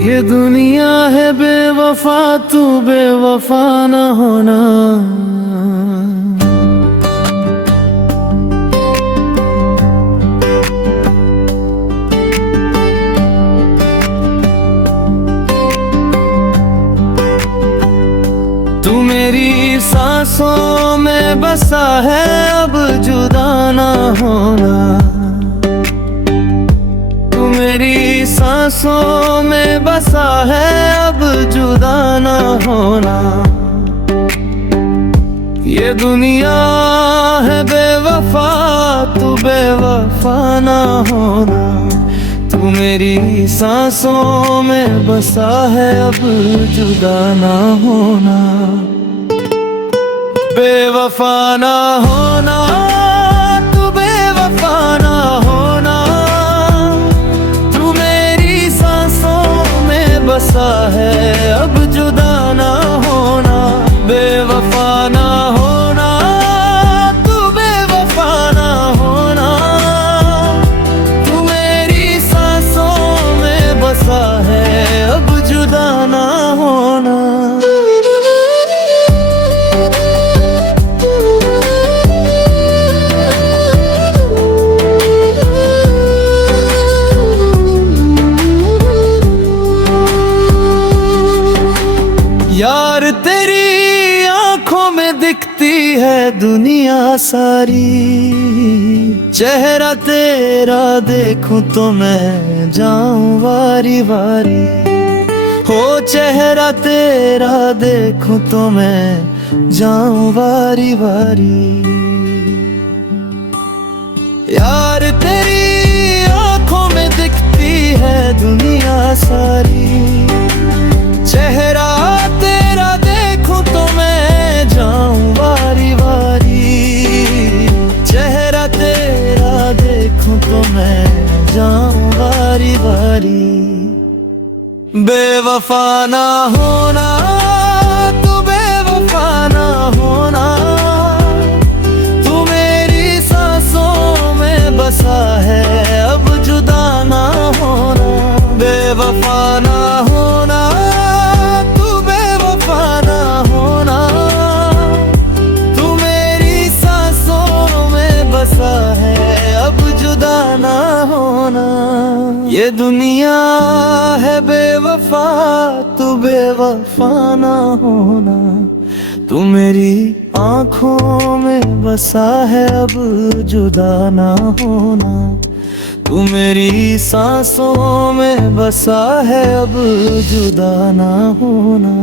ये दुनिया है बेवफा, तू बेवफा न होना। तू मेरी सांसों में बसा है, अब जुदा ना होना। तू मेरी सांसों में बसा है, अब जुदा ना होना। ये दुनिया है बेवफा, तू बेवफा ना होना। तू मेरी सांसों में बसा है, अब जुदा ना होना। बेवफा ना होना, तू बेवफा ना होना। तू मेरी सांसों में बसा है, अब जुदा ना होना। बेवफा ना होना, तू बेवफा ना होना। तू मेरी सांसों में बसा है, अब जुदा ना होना। यार तेरी आंखों में दिखती है दुनिया सारी। चेहरा तेरा देखूं तो मैं जाऊं वारी वारी। हो चेहरा तेरा देखूं तो मैं जाऊं वारी वारी। यार तेरी आंखों में दिखती है दुनिया सारी। चेहरा तेरा देखूं तो मैं जाऊं वारी वारी। चेहरा तेरा देखूं तो मैं जाऊं वारी वारी। बेवफा ना होना, तू बेवफा ना होना। तू मेरी सांसों में बसा है, अब जुदा ना होना। बेवफा ना होना, है अब जुदा ना होना। ये दुनिया है बेवफा, तू बेवफा ना होना। तू मेरी आंखों में बसा है, अब जुदा ना होना। तू मेरी सांसों में बसा है, अब जुदा ना होना।